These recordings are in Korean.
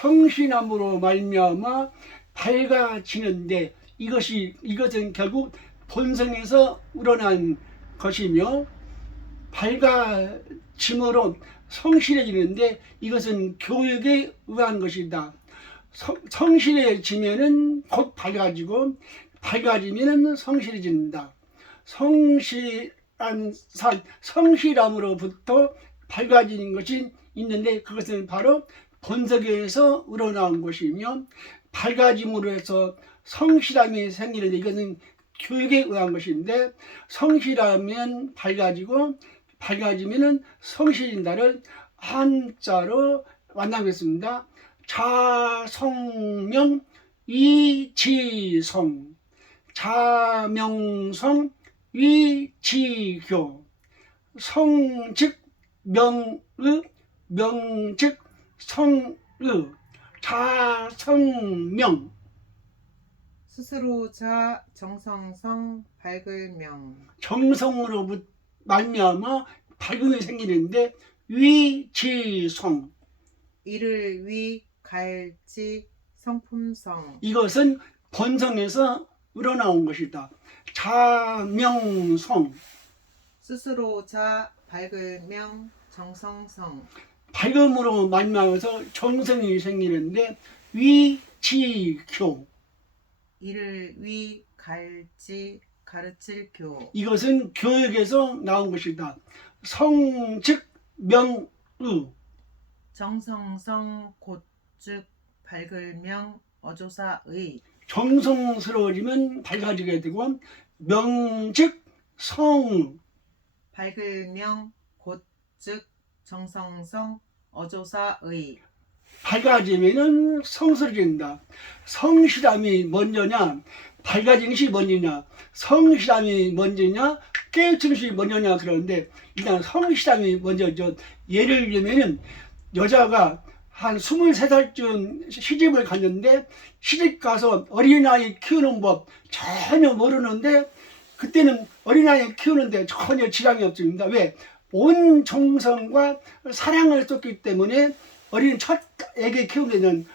성신함으로 말미암아 밝아지는데 이것이 이것은 결국 본성에서 우러난 것이며 밝아짐으로 성실해지는데 이것은 교육에 의한 것이다. 성, 성실해지면은 곧 밝아지고 밝아지면은 성실해진다. 성실한 산, 성실함으로부터 밝아지는 것이 있는데 그것은 바로 본성에서 우러나온 것이며 밝아짐으로 해서 성실함이 생기는데 이것은 교육에 의한 것인데 성실하면 밝아지고 밝아지면은 성실인다를 한자로 만나겠습니다. 자성명 이지성 자명성 위지교 성즉 명의 명즉 성의 자성명. 스스로 자 정성성 밝을명. 정성으로 말미암아 밝음이 생기는데 위지성. 이를 위 갈지 성품성. 이것은 본성에서 우러나온 것이다. 자명성. 스스로 자 밝을명 정성성 밝음으로 말미암아서 정성이 생기는데 위지교. 이를 위 갈지 가르칠 교. 이것은 교육에서 나온 것이다. 성즉 명의. 정성성 곧즉 밝을명 어조사의. 정성스러워지면 밝아지게 되고 명즉 성. 밝을명 곧즉 정성성 어조사의 밝아지면은 성스러진다. 성실함이 먼저냐, 밝아지는 것이 먼저냐, 성실함이 먼저냐, 깨우치는 것이 먼저냐 그러는데 일단 성실함이 먼저죠. 예를 들면은 여자가 한 23살쯤 시집을 갔는데 시집 가서 어린아이 키우는 법 전혀 모르는데 그때는 어린아이 키우는데 전혀 지장이 없습니다. 왜? 온 정성과 사랑을 쏟기 때문에 어린 첫 애기 키우는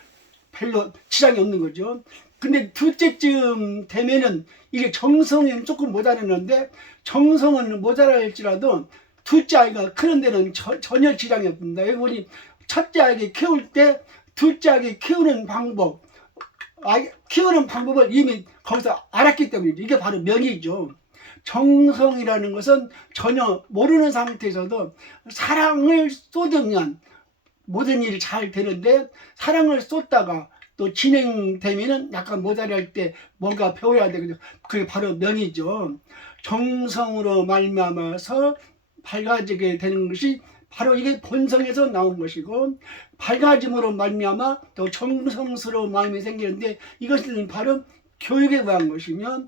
별로 지장이 없는 거죠. 근데 둘째쯤 되면은 이게 정성이 조금 모자라는데 정성은 모자랄지라도 둘째 아이가 크는 데는 저- 전혀 지장이 없습니다. 여기 보니 첫째 아기 키울 때 둘째 아기 키우는 방법, 아이 키우는 방법을 이미 거기서 알았기 때문이죠. 이게 바로 명이죠. 정성이라는 것은 전혀 모르는 상태에서도 사랑을 쏟으면 모든 일이 잘 되는데 사랑을 쏟다가 또 진행되면은 약간 모자랄 때 뭔가 배워야 되거든요. 그게 바로 명이죠. 정성으로 말미암아서 밝아지게 되는 것이 바로 이게 본성에서 나온 것이고 밝아짐으로 말미암아 또 정성스러운 마음이 생기는데 이것은 바로 교육에 의한 것이며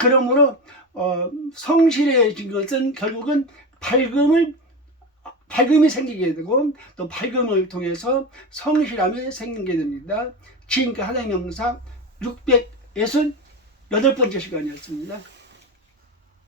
그러므로 어, 성실해진 것은 결국은 밝음을 밝음이 생기게 되고 또 밝음을 통해서 성실함이 생기게 됩니다. 지금까지 하나의 명상 668번째 시간이었습니다.